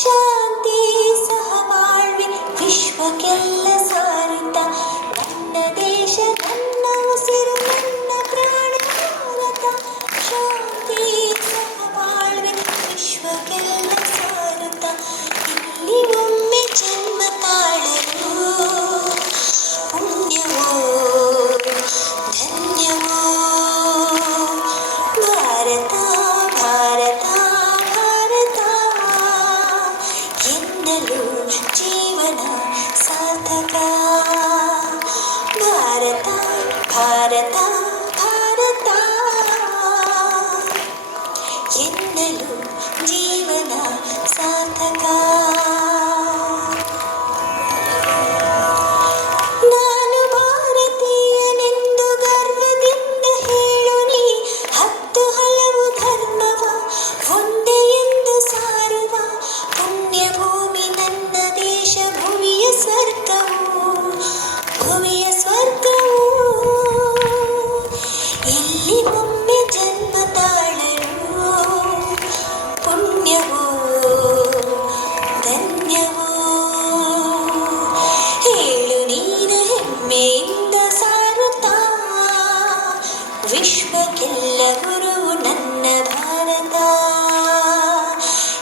ಶಾಂತಿ ಸಹಬಾಳ್ವೆ ವಿಶ್ವಕ್ಕೆಲ್ಲ ಸಾರುತ್ತ ನನ್ನ ದೇಶ ನನ್ನ ಉಸಿರು ನನ್ನ ಪ್ರಾಣ ಭಾರತ. ಶಾಂತಿ ಸಹಬಾಳ್ವೆ ವಿಶ್ವಕ್ಕೆಲ್ಲ ಸಾರುತ್ತ ಇಲ್ಲಿ ಒಮ್ಮೆ ಜನ್ಮ ತಾಳಲು ಪುಣ್ಯವೋ ಧನ್ಯವೋ ಭಾರತ ಭಾರತ ಭಾರತ ಎನ್ನಲು ಜೀವನ ಸಾರ್ಥಕ. ಭಾರತ ಭಾರತ ಭಾರತ ಎನ್ನಲು ಜೀವನ ಸಾರ್ಥಕ. ನಾನು ಭಾರತೀಯನೆಂದು ಗರ್ವದಿಂದ ಹೇಳು ನೀ. ಹತ್ತು ಹಲವು ಧರ್ಮವ ಒಂದೇ ಎಂದು ಸಾರುವ ಪುಣ್ಯ ಭೂಮಿ ನನ್ನ ದೇಶ. ಭುವಿಯ ಸ್ವರ್ಗವು ಭುವಿಯ ಸ್ವರ್ಗವು ಇಲ್ಲಿ ಒಮ್ಮೆ ಜನ್ಮ ತಾಳಲು ಪುಣ್ಯವೋ ಧನ್ಯವೋ. ಹೇಳು ನೀನು ಹೆಮ್ಮೆಯಿಂದ ಸಾರುತ್ತಾ ವಿಶ್ವಕ್ಕೆಲ್ಲ ಗುರುವು ನನ್ನ ಭಾರತ.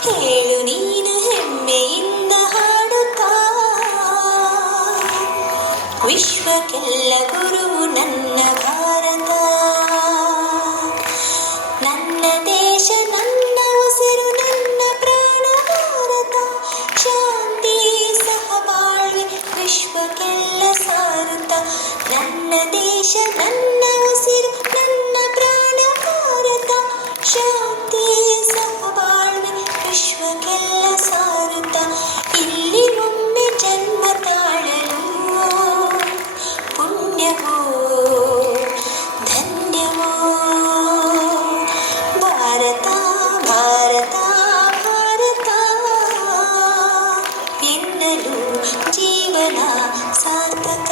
ಹೇಳು ನೀನು ಹೆಮ್ಮೆಯಿಂದ ಹಾಡುತ್ತಾ ವಿಶ್ವಕ್ಕೆಲ್ಲ ಗುರುವು ನನ್ನ ಭಾರತ. ನನ್ನ ದೇಶ ನನ್ನ ಉಸಿರು ನನ್ನ ಪ್ರಾಣ ಭಾರತ. ಶಾಂತಿ ಸಹಬಾಳ್ವೆ ವಿಶ್ವಕ್ಕೆಲ್ಲ ಸಾರುತ್ತ ನನ್ನ ದೇಶ ನನ್ನ ಉಸಿರು ನನ್ನ ಪ್ರಾಣ ಭಾರತ. ಶಾಂತಿ ಸಹಬಾಳ್ವೆ ವಿಶ್ವಕ್ಕೆಲ್ಲ ಸಾರುತ್ತ ಇಲ್ಲಿ ಒಮ್ಮೆ ಜನ್ಮ ತಾಳಲು ಪುಣ್ಯವೋ ಧನ್ಯವೋ. ಭಾರತ ಭಾರತ ಭಾರತ ಎನ್ನಲು ಜೀವನ ಸಾರ್ಥಕ.